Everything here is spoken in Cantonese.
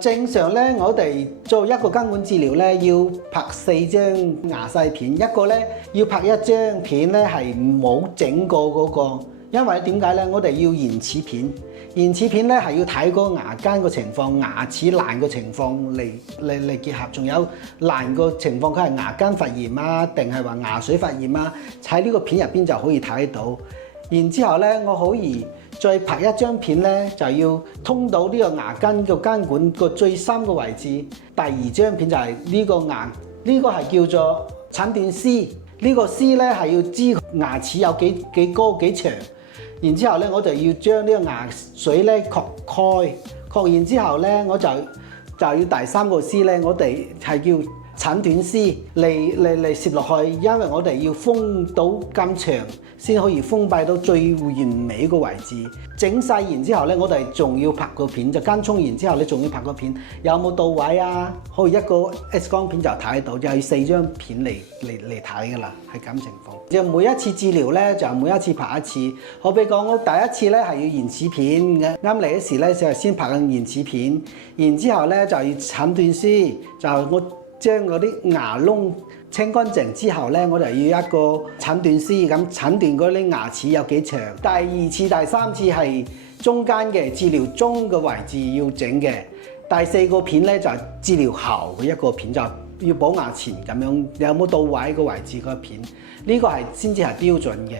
正常咧，我哋做一個根管治療咧，要拍4張牙細片，一個咧要拍一張片咧係冇整過嗰個，因為點解咧？我哋要延齒片，延齒片咧係要睇個牙間個情況、牙齒爛個情況嚟結合，仲有爛個情況，佢係牙間發炎啊，定係話牙髓發炎啊？喺呢個片入邊就可以睇到。然之後咧，我可以再拍一張片咧，就要通到呢個牙根個根管個最深個位置。第2張片就係呢個牙，呢個係叫做診斷絲。呢個絲咧係要知牙齒有幾高幾長。然之後咧，我就要將呢個牙髓咧確開，確完之後咧，我就要第3個絲咧，我哋係叫診斷絲嚟攝落去，因為我哋要封到咁長，先可以封閉到最完美個位置。整細完之後咧，我哋仲要拍個片，就跟沖完之後咧，仲要拍個片，有冇到位啊？可以一個 X 光片就睇到，就要4張片嚟睇噶啦，係咁情況。就每一次治療咧，就每一次拍一次。好比講，我第一次咧係要延齒片嘅，啱嚟嗰時咧就係先拍緊延齒片，然之後咧就要診斷絲，就我將嗰啲牙窿清乾淨之後咧，我就要一個診斷絲咁診斷嗰啲牙齒有幾長。第2次、第3次係中間嘅治療中嘅位置要整嘅。第4個片咧就係治療後嘅一個片，就要補牙前咁樣，有冇到位個位置個片，呢個係先至係標準嘅。